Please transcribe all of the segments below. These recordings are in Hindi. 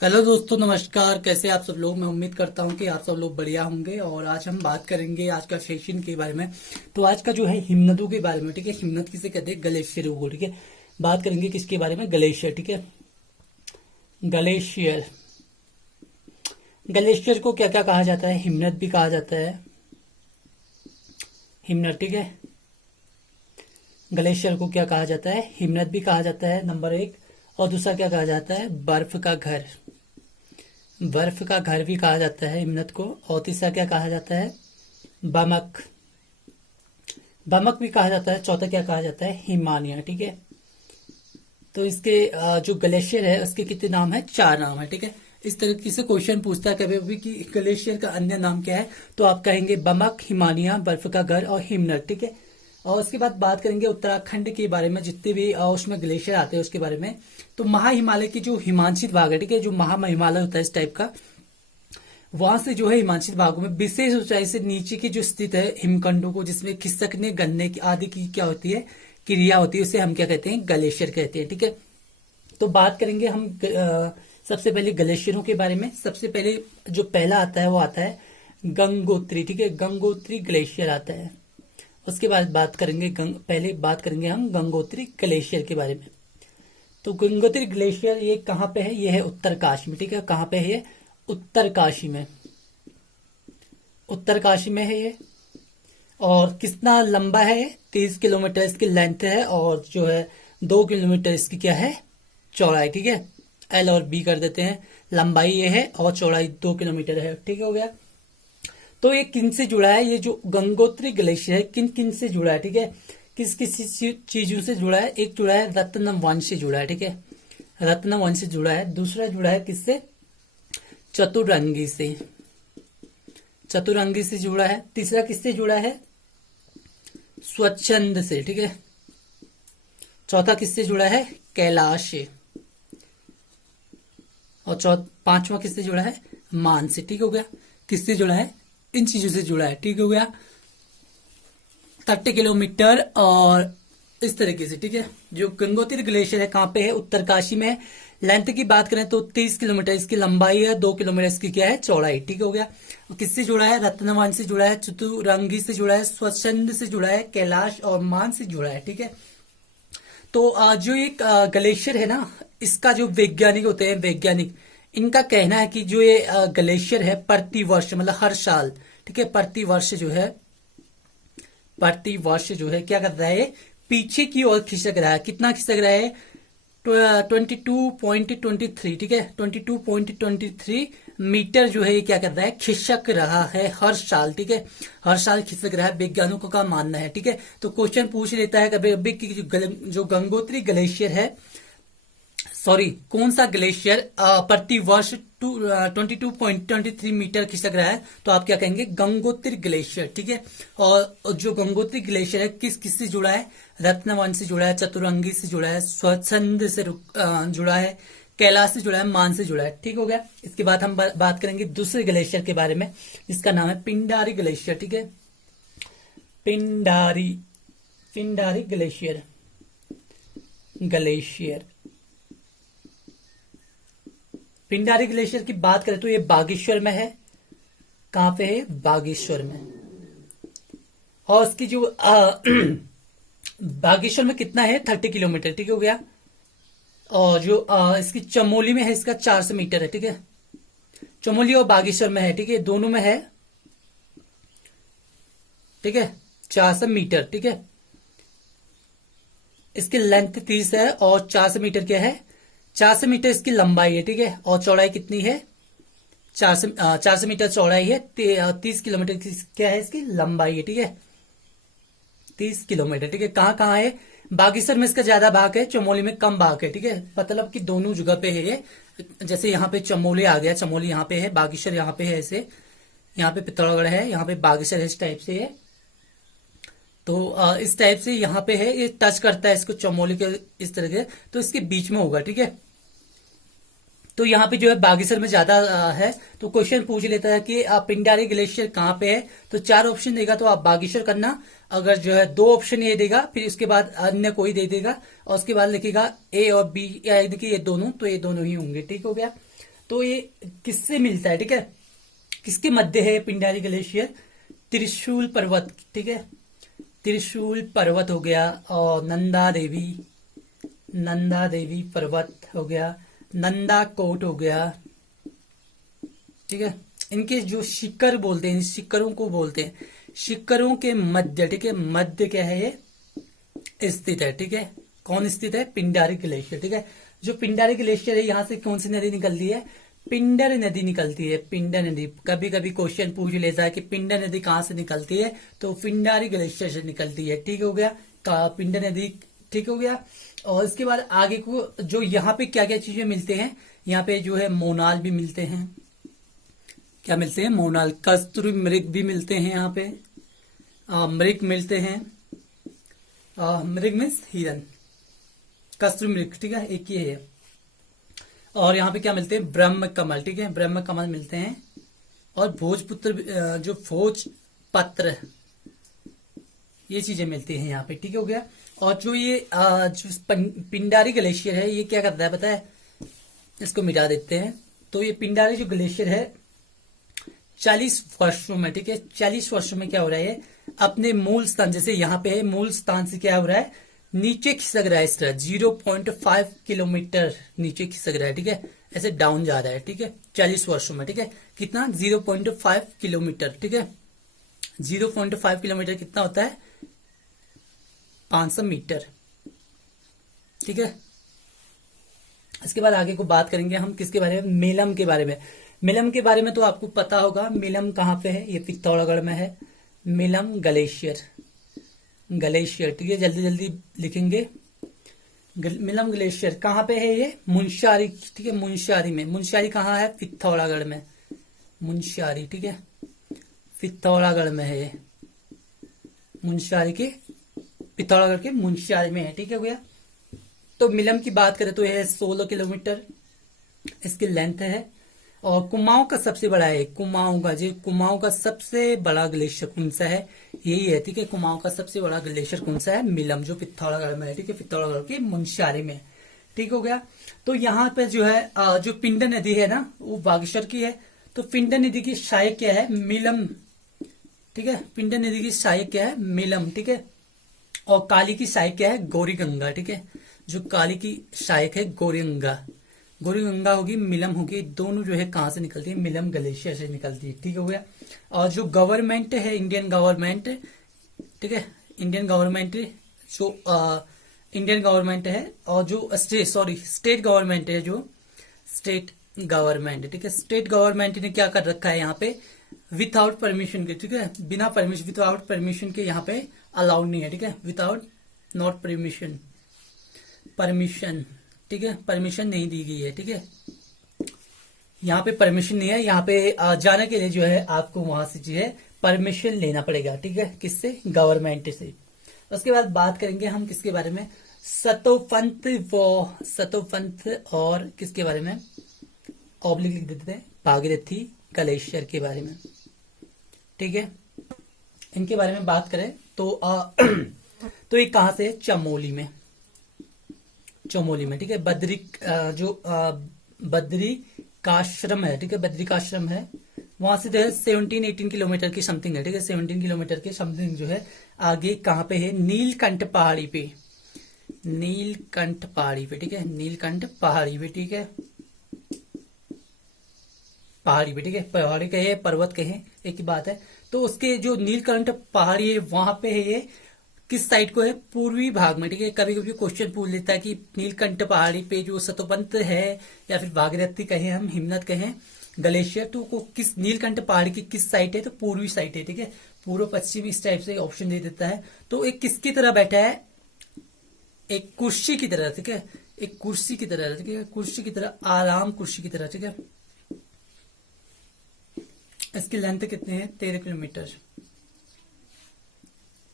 हेलो दोस्तों, नमस्कार। कैसे आप सब लोग। मैं उम्मीद करता हूं कि आप सब लोग बढ़िया होंगे। और आज हम बात करेंगे आज का सेशन के बारे में। तो आज का जो है हिमनदों के बारे में। ठीक है, हिमनद किसे कहते हैं? ग्लेशियर को। ठीक है, बात करेंगे किसके बारे में? ग्लेशियर। ठीक है, ग्लेशियर। ग्लेशियर को क्या क्या कहा जाता है? हिमनद भी कहा जाता है, हिमनद। ठीक है, ग्लेशियर को क्या कहा जाता है? हिमनद भी कहा जाता है, नंबर एक। और दूसरा क्या कहा जाता है? बर्फ का घर। बर्फ का घर भी कहा जाता है हिमनद को। और तीसरा क्या कहा जाता है? बमक। बमक भी कहा जाता है। चौथा क्या कहा जाता है? हिमालय। ठीक है, तो इसके जो ग्लेशियर है उसके कितने नाम है? 4 नाम है। ठीक है, इस तरीके से क्वेश्चन पूछता है कभी भी कि ग्लेशियर का अन्य नाम क्या है, तो आप कहेंगे बमक, हिमालय, बर्फ का घर और हिमनद। ठीक है, और उसके बाद बात करेंगे उत्तराखंड के बारे में, जितने भी उसमें ग्लेशियर आते हैं उसके बारे में। तो महा हिमालय की जो हिमांशित भाग है, ठीक है, जो महा हिमालय होता है इस टाइप का, वहां से जो है हिमांशित भागों में विशेष ऊंचाई से नीचे की जो स्थित है हिमखंडों को, जिसमें खिसकने गलने की आदि की क्या होती है? क्रिया होती है, उसे हम क्या कहते हैं? ग्लेशियर कहते हैं। ठीक है, तो बात करेंगे हम सबसे पहले ग्लेशियरों के बारे में। सबसे पहले जो पहला आता है वो आता है गंगोत्री। ठीक है, गंगोत्री ग्लेशियर आता है। उसके बाद बात करेंगे पहले बात करेंगे हम गंगोत्री ग्लेशियर के बारे में। तो गंगोत्री ग्लेशियर ये कहाँ पे है? ये है उत्तरकाशी में। ठीक है, कहाँ पे है ये? उत्तरकाशी में। उत्तरकाशी में है ये। और कितना लंबा है? 30 किलोमीटर इसकी लेंथ है। और जो है 2 किलोमीटर इसकी क्या है? चौड़ाई। ठीक है, एल और बी कर देते हैं। लंबाई ये है और चौड़ाई 2 किलोमीटर है। ठीक हो गया। तो ये किन से जुड़ा है? ये जो गंगोत्री ग्लेशियर है किन किन से जुड़ा है? ठीक है, किस किस चीजों से जुड़ा है? एक जुड़ा है रत्नवंश से जुड़ा है। ठीक है, रत्नवंश से जुड़ा है। दूसरा जुड़ा है किससे? चतुरंगी से। चतुरंगी से जुड़ा है। तीसरा किससे जुड़ा है? स्वच्छंद से। ठीक है, चौथा किससे जुड़ा है? कैलाश से। और पांचवा किससे जुड़ा है? मान से। ठीक हो गया, किससे जुड़ा है? इन चीजों से जुड़ा है। ठीक हो गया, 30 किलोमीटर और इस तरीके से। ठीक है, जो गंगोत्री ग्लेशियर है कहाँ पे है? उत्तरकाशी में है। लेंथ की बात करें तो 30 किलोमीटर इसकी लंबाई है, 2 किलोमीटर इसकी क्या है? चौड़ाई। ठीक हो गया, किससे जुड़ा है? रत्नवान से जुड़ा है, चतुरंगी से जुड़ा है, स्वच्छंद से जुड़ा है, कैलाश और मान से जुड़ा है। ठीक है, तो जो एक ग्लेशियर है ना, इसका जो वैज्ञानिक होते हैं, वैज्ञानिक, इनका कहना है कि जो ये ग्लेशियर है प्रति वर्ष, मतलब हर साल, ठीक है, प्रति वर्ष जो है क्या कर रहा है? पीछे की ओर खिसक रहा है। कितना खिसक रहा है? 22.23। ठीक है, 22.23 मीटर जो है ये क्या कर रहा है? खिसक रहा है हर साल। ठीक है, हर साल खिसक रहा है, वैज्ञानिकों का मानना है। ठीक है, तो क्वेश्चन पूछ लेता है कभी अभी कि जो गंगोत्री ग्लेशियर है, सॉरी, कौन सा ग्लेशियर प्रति वर्ष 22.23 मीटर खिसक रहा है? तो आप क्या कहेंगे? गंगोत्री ग्लेशियर। ठीक है, और जो गंगोत्री ग्लेशियर है किस किस से जुड़ा है? रत्नवन से जुड़ा है, चतुरंगी से जुड़ा है, स्वच्छंद से जुड़ा है, कैलाश से जुड़ा है, मान से जुड़ा है। ठीक हो गया। इसके बाद हम बात करेंगे दूसरे ग्लेशियर के बारे में, जिसका नाम है पिंडारी ग्लेशियर। ठीक है, Pindari, Pindari glacier, glacier. Pindari glacier की बात करें तो ये बागेश्वर में है। कहां पे है? बागेश्वर में। और उसकी जो बागेश्वर में कितना है? 30 किलोमीटर। ठीक हो गया। और जो इसकी चमोली में है, इसका 400 मीटर है। ठीक है, चमोली और बागेश्वर में है। ठीक है, दोनों में है। ठीक है, 400 मीटर। ठीक है, इसकी लेंथ 30 है और 400 मीटर क्या है? 400 मीटर इसकी लंबाई है। ठीक है, और चौड़ाई कितनी है? 400 मीटर चौड़ाई है। 30 किलोमीटर की क्या है? इसकी लंबाई है। ठीक है, 30 किलोमीटर। ठीक है, कहाँ कहाँ है? बागेश्वर में इसका ज्यादा भाग है, चमोली में कम भाग है। ठीक है, मतलब कि दोनों जगह पे है ये। जैसे यहाँ पे चमोली आ गया, चमोली यहाँ पे है, बागेश्वर यहाँ पे है, ऐसे यहाँ पे पिथौरागढ़ है, यहाँ पे बागेश्वर है, इस टाइप से है। तो इस टाइप से यहाँ पे है, ये टच करता है इसको चमोली के इस तरह के, तो इसके बीच में होगा। ठीक है, तो यहाँ पे जो है बागेश्वर में ज्यादा है। तो क्वेश्चन पूछ लेता है कि पिंडारी ग्लेशियर कहाँ पे है? तो 4 ऑप्शन देगा तो आप बागेश्वर करना। अगर जो है 2 ऑप्शन ये देगा, फिर उसके बाद अन्य कोई दे देगा, और उसके बाद लिखेगा ए और बी, या देखिए ये दोनों, तो ये दोनों ही होंगे। ठीक हो गया। तो ये किससे मिलता है, ठीक है, किसके मध्य है पिंडारी ग्लेशियर? त्रिशूल पर्वत, ठीक है, त्रिशूल पर्वत हो गया, और नंदा देवी पर्वत हो गया, नंदा कोट हो गया, ठीक है। इनके जो शिखर बोलते हैं, शिखरों को बोलते हैं, शिखरों के मध्य, ठीक है, मध्य क्या है ये स्थित है, ठीक है। कौन स्थित है? पिंडारी ग्लेशियर, ठीक है। जो पिंडारी ग्लेशियर है, यहां से कौन सी नदी निकलती है? पिंडर नदी निकलती है, पिंडर नदी। कभी कभी क्वेश्चन पूछ लेता है कि पिंडर नदी कहां से निकलती है, तो पिंडारी ग्लेशियर से निकलती है, ठीक हो गया, पिंडर नदी, ठीक हो गया। और इसके बाद आगे को जो यहाँ पे क्या क्या चीजें मिलते हैं, यहाँ पे जो है मोनाल भी मिलते हैं, क्या मिलते हैं? मोनाल। कस्तूरी मृग भी मिलते हैं यहाँ पे, मृग मिलते हैं, मृग मीन्स हिरन, कस्तूरी मृग, ठीक है, एक ही है। और यहाँ पे क्या मिलते हैं? ब्रह्म कमल, ठीक है, ब्रह्म कमल मिलते हैं। और भोजपुत्र, जो भोज पत्र, ये चीजें मिलती हैं यहाँ पे, ठीक हो गया। और जो ये जो पिंडारी ग्लेशियर है, ये क्या करता है पता है? इसको मिटा देते हैं। तो ये पिंडारी जो ग्लेशियर है 40 वर्षों में, ठीक है, 40 वर्षों में क्या हो रहा है? अपने मूल स्थान, जैसे यहाँ पे है, मूल स्थान से क्या हो रहा है? नीचे खिसक रहा है, इस तरह 0.5 किलोमीटर नीचे खिसक रहा है, ठीक है, ऐसे डाउन जा रहा है, ठीक है, 40 वर्षों में, ठीक है। कितना? 0.5 किलोमीटर, ठीक है। 0.5 किलोमीटर कितना होता है? 500 मीटर, ठीक है। इसके बाद आगे को बात करेंगे हम किसके बारे में? मेलम के बारे में। मेलम के बारे में तो आपको पता होगा, मेलम कहाँ पे है? ये पिथौरागढ़ में है, मेलम ग्लेशियर, ग्लेशियर, ठीक है, जल्दी जल्दी लिखेंगे। मेलम ग्लेशियर कहाँ पे है? ये मुंशियारी, ठीक है, मुंशियारी में। मुंशियारी कहाँ है? पिथौरागढ़ में, मुंशियारी, ठीक है, पिथौरागढ़ में है, मुंशियारी के, पिथौरागढ़ के मुंशियारी में है, ठीक है भैया। तो मिलम की बात करें तो यह 16 किलोमीटर इसकी लेंथ है। और कुमाऊं का सबसे बड़ा है, कुमाऊं का, जो कुमाऊं का सबसे बड़ा ग्लेशियर कौन सा है? यही है, ठीक है, कुमाऊं का सबसे बड़ा ग्लेशियर कौन सा है? मिलम, जो पिथौरागढ़ में है, ठीक है, पिथौरागढ़ के मुंशियारी में, ठीक हो गया। तो यहाँ पे जो है जो पिंडर नदी है ना, वो बागेश्वर की है। तो पिंडर नदी की सहायक क्या है? मिलम, ठीक है, पिंडर नदी की सहायक क्या है? मिलम, ठीक है। और काली की सहायक क्या है? गौरी गंगा, ठीक है, जो काली की सहायक है गौरी गंगा, गौरी गंगा होगी, मिलम होगी, दोनों जो है कहां से निकलती है? मिलम ग्लेशियर से निकलती है, ठीक हो गया। और जो गवर्नमेंट है, इंडियन गवर्नमेंट, ठीक है, इंडियन गवर्नमेंट, जो इंडियन गवर्नमेंट है, और जो स्टेट गवर्नमेंट है, जो स्टेट गवर्नमेंट, ठीक है, स्टेट गवर्नमेंट ने क्या कर रखा है यहाँ पे? विदाउट परमिशन के, ठीक है, बिना परमिशन, विदाउट परमिशन के यहाँ पे अलाउड नहीं है, ठीक है, विदाउट, नॉट परमिशन, परमिशन, ठीक है, परमिशन नहीं दी गई है, ठीक है, यहाँ पे परमिशन नहीं है। यहाँ पे जाने के लिए जो है आपको वहां से जो है परमिशन लेना पड़ेगा, ठीक है, किससे? गवर्नमेंट से। उसके बाद बात करेंगे हम किसके बारे में? सतोपंत, सतोपंत, और किसके बारे में? ऑब्लिक लिख देते हैं, भागीरथी ग्लेशियर के बारे में, ठीक है। इनके बारे में बात करें तो तो ये कहां से है? चमोली में, चमोली में, ठीक है। बद्री काश्रम है, ठीक है, बद्री काश्रम है, वहां से जो है 17-18 किलोमीटर की समथिंग है, ठीक है, 17 किलोमीटर के समथिंग जो है आगे कहां पे है? नीलकंठ पहाड़ी पे, नीलकंठ पहाड़ी पे, ठीक है, नीलकंठ पहाड़ी पे, ठीक है, पहाड़ी पे, ठीक है, पहाड़ी कहे पर्वत कहे एक ही बात है। तो उसके जो नीलकंठ पहाड़ी है वहां पे है, ये किस साइड को है? पूर्वी भाग में, ठीक है। कभी कभी क्वेश्चन पूछ लेता है कि नीलकंठ पहाड़ी पे जो सतोपंत है, या फिर भागीरथी कहें हम, हिमनद कहें, ग्लेशियर, तो को किस नीलकंठ पहाड़ी की किस साइड है? तो पूर्वी साइड है, ठीक है, पूर्व पश्चिम, इस टाइप से ऑप्शन दे देता है। तो एक किसकी तरह बैठा है? एक कुर्सी की तरह, ठीक है, एक कुर्सी की तरह, ठीक है, कुर्सी की तरह, आराम कुर्सी की तरह, ठीक है। इसकी लेंथ कितनी है? 13 किलोमीटर।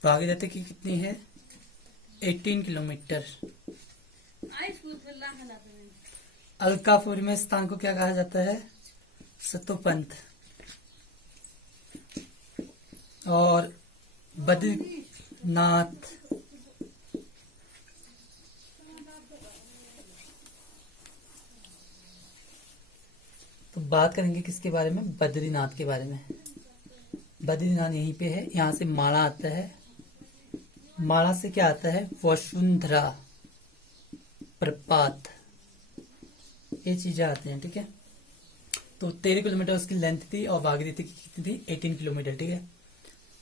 भागीरथी की कितनी है? 18 किलोमीटर। अलकापुरी में स्थान को क्या कहा जाता है? सतोपंत। और बद्रीनाथ, तो बात करेंगे किसके बारे में, बद्रीनाथ के बारे में। बद्रीनाथ यहीं पे है, यहाँ से माणा आता है, माणा से क्या आता है, वसुंधरा प्रपात, ये चीजें आती हैं, ठीक है। तो 13 किलोमीटर उसकी लेंथ थी और भागीरथी की कितनी थी, 18 किलोमीटर, ठीक है।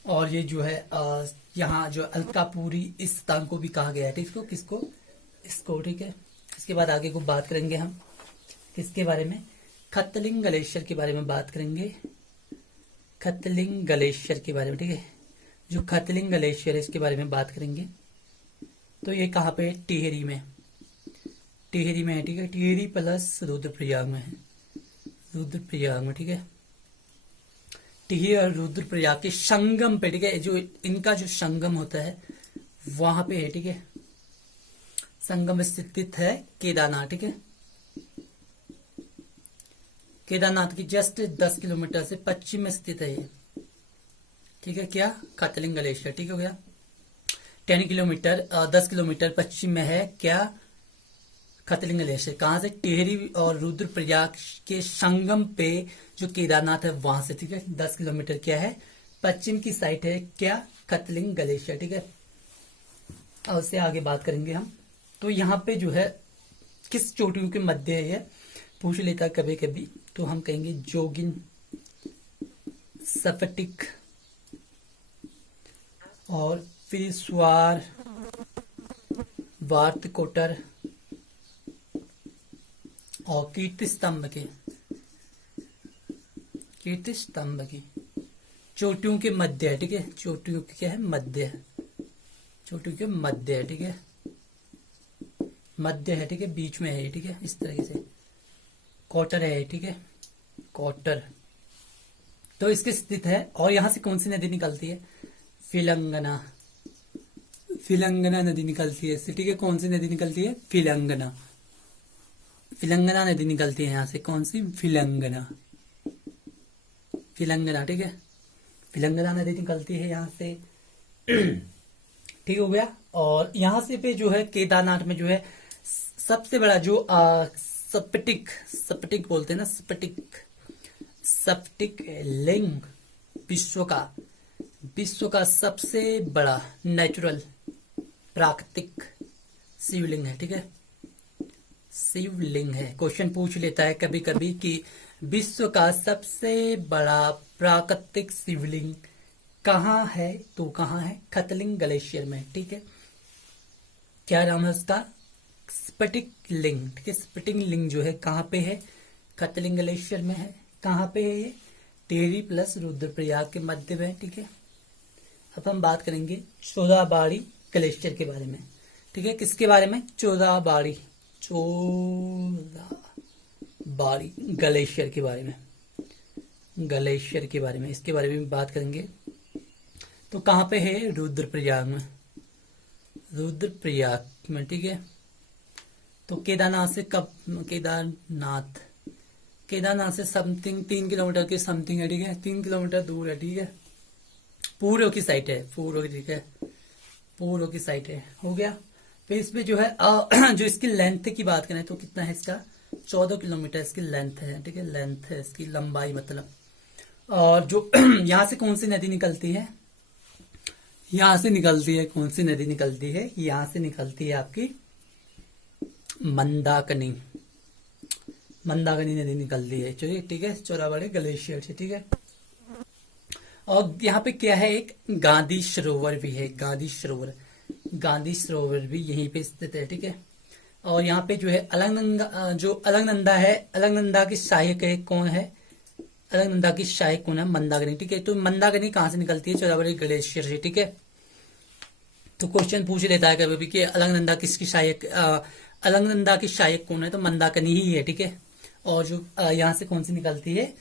और ये जो है यहाँ जो अलकापुरी इस स्थान को भी कहा गया है, ठीक, इसको किसको, इसको, ठीक है। इसके बाद आगे को बात करेंगे हम किसके बारे में, खतलिंग ग्लेशियर के बारे में बात करेंगे, खतलिंग ग्लेशियर के बारे में, ठीक है। जो खतलिंग ग्लेशियर है इसके बारे में बात करेंगे। तो ये कहाँ पे है, टिहरी में, टिहरी में है, ठीक है। टिहरी प्लस रुद्रप्रयाग में है, रुद्रप्रयाग में, ठीक है। टिहरी और रुद्रप्रयाग के संगम पे, ठीक है, जो इनका जो संगम होता है वहां पे है, ठीक है। संगम स्थित है केदारनाथ, ठीक है। केदारनाथ की जस्ट 10 किलोमीटर से पश्चिम में स्थित है ये, ठीक है। क्या, खतलिंग ग्लेशियर, ठीक हो गया। 10 किलोमीटर 10 किलोमीटर पश्चिम में है क्या, खतलिंग ग्लेशियर। कहां से, टिहरी और रुद्रप्रयाग के संगम पे जो केदारनाथ है वहां से, ठीक है। 10 किलोमीटर क्या है, पश्चिम की साइड है क्या, खतलिंग ग्लेशियर, ठीक है। और उससे आगे बात करेंगे हम। तो यहाँ पे जो है किस चोटियों के मध्य है, ये पूछ लेता है कभी कभी, तो हम कहेंगे जोगिन, स्फटिक और फिर स्वार, वार्तकोटर और कीर्ति स्तंभ की चोटियों के मध्य है, ठीक है। चोटियों के क्या है, मध्य, चोटियों के मध्य है, ठीक है, मध्य है, ठीक है, बीच में है, ठीक है। इस तरीके से क्वार्टर है, ठीक है, क्वार्टर। तो इसके स्थित है। और यहां से कौन सी नदी निकलती है, फिलंगना, फिलंगना नदी निकलती है, ठीक है। कौन सी नदी निकलती है, फिलंगना, फिलंगना नदी निकलती है यहाँ से, कौन सी, फिलंगना, फिलंगना, ठीक है। फिलंगना नदी निकलती है यहाँ से, ठीक हो गया। और यहाँ से पे जो है केदारनाथ में जो है सबसे बड़ा जो स्फटिक बोलते हैं ना, स्फटिक लिंग विश्व का सबसे बड़ा नेचुरल प्राकृतिक शिवलिंग है, ठीक है। शिवलिंग है। क्वेश्चन पूछ लेता है कभी कभी कि विश्व का सबसे बड़ा प्राकृतिक शिवलिंग कहाँ है, तो कहाँ है, खतलिंग ग्लेशियर में, ठीक है। क्या नाम है उसका, स्फटिक लिंग, ठीक है। स्फटिक लिंग जो है कहाँ पे है, खतलिंग ग्लेशियर में है। कहाँ पे है ये, टिहरी प्लस रुद्रप्रयाग के मध्य में, ठीक है। अब हम बात करेंगे चौदाबाड़ी ग्लेशियर के बारे में, ठीक है। किसके बारे में, चौदाबाड़ी ग्लेशियर के बारे में, ग्लेशियर के बारे में, इसके बारे में बात करेंगे। तो कहाँ पे है, रुद्रप्रयाग में, रुद्रप्रयाग में, ठीक है। तो केदारनाथ से केदारनाथ से समथिंग 3 किलोमीटर के समथिंग है, ठीक है। 3 किलोमीटर दूर है, ठीक है। पूर्व की साइड है, पूर्व, ठीक है, पूर्व की साइड है, हो गया। फिर इसमें जो है जो इसकी लेंथ की बात करें तो कितना है इसका, 14 किलोमीटर इसकी लेंथ है, ठीक है, लेंथ है इसकी, लंबाई मतलब। और जो यहाँ से कौन सी नदी निकलती है, यहाँ से निकलती है, कौन सी नदी निकलती है, यहाँ से निकलती है आपकी मंदाकिनी नदी निकलती है, चलिए, ठीक है। चौराबाड़ी ग्लेशियर से, ठीक है। और यहाँ पे क्या है, एक गांधी सरोवर भी है, गांधी सरोवर भी यहीं पे स्थित है, ठीक है। और यहाँ पे जो है अलकनंदा है, अलकनंदा की सहायक है कौन है, अलकनंदा की सहायक कौन है, मंदाकिनी, ठीक है। तो मंदाकिनी कहाँ से निकलती है, चौराबाड़ी ग्लेशियर से, ठीक है। तो क्वेश्चन पूछ लेता है कभी भी कि अलकनंदा किसकी सहायक, अलकनंदा की सहायक कौन है, तो मंदाकिनी ही है, ठीक है। और जो यहाँ से कौन सी निकलती है,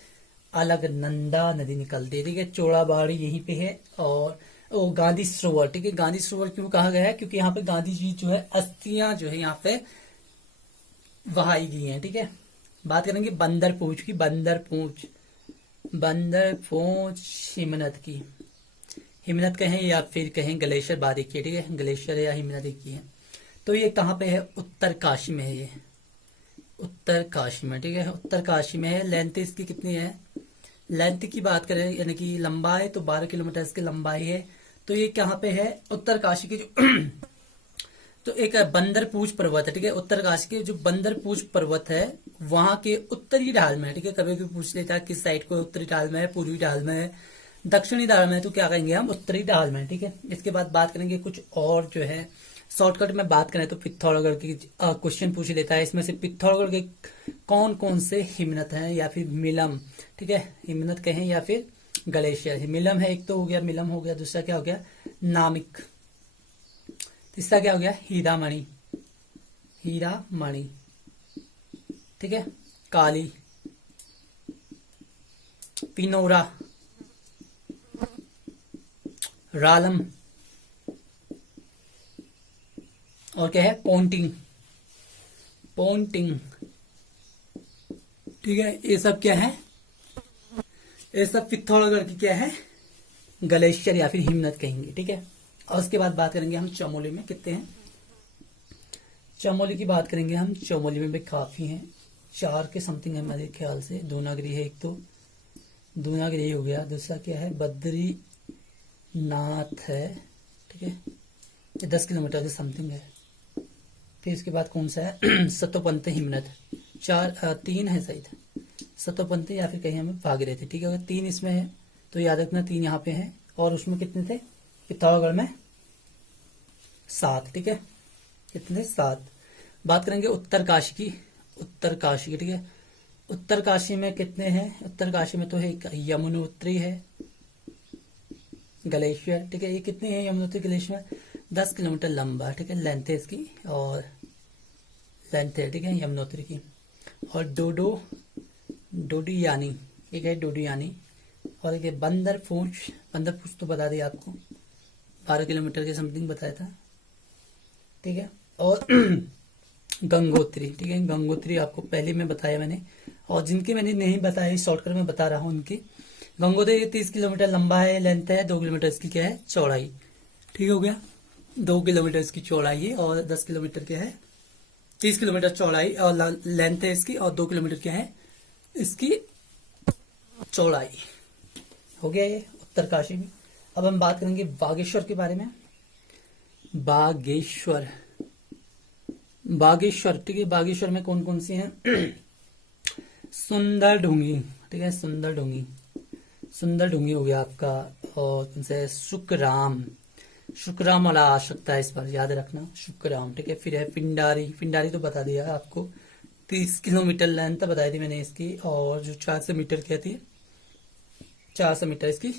अलकनंदा नदी निकलती है, ठीक है। चौराबाड़ी यहीं पे है। और गांधी सरोवर, ठीक है। गांधी सरोवर क्यों कहा गया है, क्योंकि यहाँ पे गांधी जी जो है अस्थियां जो है यहाँ पे बहाई गई हैं, ठीक है। बात करेंगे बंदरपूंछ की, बंदरपूंछ हिमनद कहें या फिर कहें ग्लेशियर बारिक की, ठीक है, ग्लेशियर या हिमनद की है। तो ये कहाँ पे है, उत्तरकाशी में है, ये उत्तरकाशी में, ठीक है, उत्तरकाशी में है। लेंथ इसकी कितनी है, लेंथ की बात करें यानी कि लंबाई, तो 12 किलोमीटर इसकी लंबाई है। तो ये कहाँ पे है, उत्तरकाशी की जो तो एक बंदरपूछ पर्वत है, ठीक है, उत्तरकाशी के जो बंदरपूछ पर्वत है वहां के उत्तरी ढाल में है, ठीक है। कभी भी पूछ लेता है किस साइड को, उत्तरी ढाल में है, पूर्वी ढाल में है, दक्षिणी ढाल में है, तो क्या कहेंगे हम, उत्तरी ढाल में, ठीक है। इसके बाद बात करेंगे कुछ और जो है शॉर्टकट में बात करें तो पिथौरागढ़ की क्वेश्चन पूछ लेता है। इसमें से पिथौरागढ़ के कौन कौन से हिमनत हैं या फिर मिलम, ठीक है, हिमनत कहें या फिर ग्लेशियर। मिलम है एक तो हो गया, मिलम हो गया, दूसरा क्या हो गया, नामिक, तीसरा क्या हो गया, हीरामणि, हीरामणि, ठीक है, काली, पिनोरा, रालम, और क्या है, पोंटिंग, पोंटिंग, ठीक है। ये सब क्या है, ये सब पिथौरागढ़ की क्या है, ग्लेशियर या फिर हिमनत कहेंगे, ठीक है। और उसके बाद बात करेंगे हम चमोली में कितने हैं, चमोली की बात करेंगे हम। चमोली में भी काफी हैं, 4 के समथिंग है मेरे ख्याल से। दूनागिरी है एक तो, दूनागिरी हो गया, दूसरा क्या है, बद्रीनाथ है, ठीक है, ये 10 किलोमीटर के समथिंग है। फिर इसके बाद कौन सा है, सतोपंथ हिमनत, 3 है शायद, सतोपंथ या फिर कहीं हमें भागीरथी, ठीक है। अगर 3 इसमें है तो याद रखना 3 यहाँ पे है, और उसमें कितने थे, पिथौरागढ़ में 7, ठीक है, कितने 7। बात करेंगे उत्तरकाशी की, उत्तरकाशी की, ठीक है। उत्तरकाशी में कितने हैं, उत्तरकाशी में तो है यमुनोत्री है, ग्लेशियर, ठीक है। ये कितने हैं यमुनोत्री ग्लेशियर, 10 किलोमीटर लंबा, ठीक है, लेंथ है इसकी, और लेंथ है, ठीक है, यमुनोत्री की। और डोडियानी, एक है डोडियानी, और एक है बंदरपूछ, बंदरपूछ तो बता दिया आपको, 12 किलोमीटर के समथिंग बताया था, ठीक है। और गंगोत्री, ठीक है, गंगोत्री आपको पहले में बताया मैंने, और जिनके मैंने नहीं बताया शॉर्टकट में बता रहा हूँ उनकी। गंगोत्री 30 किलोमीटर लंबा है, लेंथ है 2 किलोमीटर इसकी क्या है, चौड़ाई, ठीक हो गया, 2 किलोमीटर इसकी चौड़ाई है, और 10 किलोमीटर क्या है, 30 किलोमीटर चौड़ाई और लेंथ है इसकी, और 2 किलोमीटर क्या है इसकी चौड़ाई, हो गया ये उत्तरकाशी में। अब हम बात करेंगे बागेश्वर के बारे में। बागेश्वर, बागेश्वर, ठीक है, बागेश्वर में कौन कौन सी हैं, सुंदर ढूंगी, ठीक है, सुंदर ढूंगी, सुंदर ढूंगी हो गया आपका, और कौन सा है, शुक्राम, शुक्राम वाला आ सकता है इस बार, याद रखना शुक्राम, ठीक है। फिर है पिंडारी, पिंडारी तो बता दिया आपको, 30 किलोमीटर लेंथ बताई थी मैंने इसकी, और जो 400 मीटर कहती है, 400 मीटर इसकी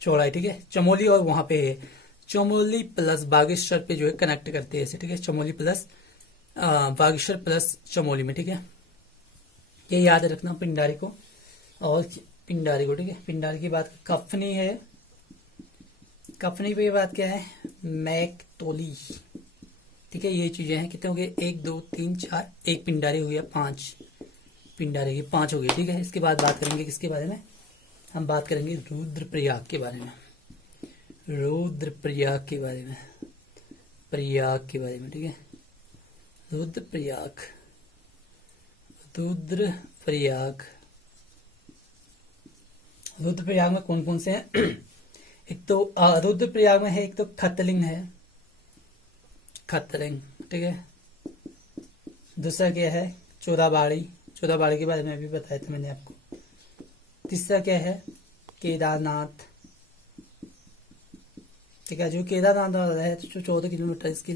चौड़ाई, ठीक है। चमोली और वहां पे है, चमोली प्लस बागेश्वर पे जो है कनेक्ट करते हैं इसे, ठीक है, चमोली प्लस बागेश्वर प्लस चमोली में, ठीक है, ये याद रखना पिंडारी को, और पिंडारी को, ठीक है। पिंडारी की बात, कफनी है, कफनी पे बात क्या है, मैकतोली, ठीक है। ये चीजें हैं, कितने हो गए, 1 2 3 4, एक पिंडारी हो गया, 5 पिंडारी की 5 हो गई, ठीक है। इसके बाद बात करेंगे किसके बारे में, हम बात करेंगे रुद्रप्रयाग के बारे में, रुद्रप्रयाग के बारे में, प्रयाग के बारे में, ठीक है, रुद्रप्रयाग, रुद्रप्रयाग, रुद्रप्रयाग में कौन कौन से हैं, एक तो रुद्रप्रयाग में है, एक तो खतलिंग है, खतलिंग, ठीक है, दूसरा क्या है, चोराबाड़ी, चोराबाड़ी के बारे में भी बताया था मैंने आपको, तीसरा क्या है, केदारनाथ, ठीक है, जो केदारनाथ है तो 14 किलोमीटर इसकी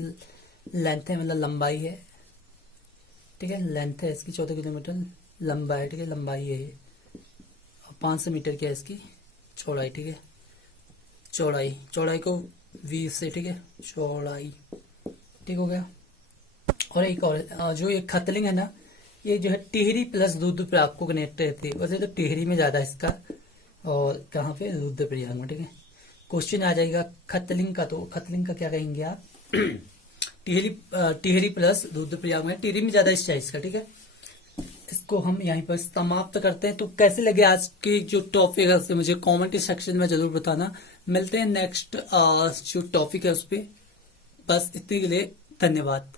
लेंथ है, मतलब लंबाई है, ठीक है, लेंथ है इसकी 14 किलोमीटर लंबाई, ठीक है, लंबाई है, और 500 मीटर क्या है इसकी चौड़ाई, ठीक है, चौड़ाई, चौड़ाई को 20 से, ठीक है, चौड़ाई, ठीक हो गया। और एक और जो ये खतलिंग है ना, ये जो है टिहरी प्लस रुद्रप्रयाग को कनेक्ट रहती है, वैसे तो टिहरी में ज्यादा इसका, और कहाँ पे, रुद्रप्रयाग में, ठीक है। क्वेश्चन आ जाएगा खतलिंग का, तो खतलिंग का क्या कहेंगे आप, टिहरी प्लस रुद्रप्रयाग में, टिहरी में ज्यादा इस साइज का, ठीक है। इसको हम यहीं पर समाप्त करते हैं। तो कैसे लगे आज की जो टॉपिक है उससे मुझे कमेंट सेक्शन में जरूर बताना। मिलते हैं नेक्स्ट जो टॉपिक है उस पर। बस इतने के लिए धन्यवाद।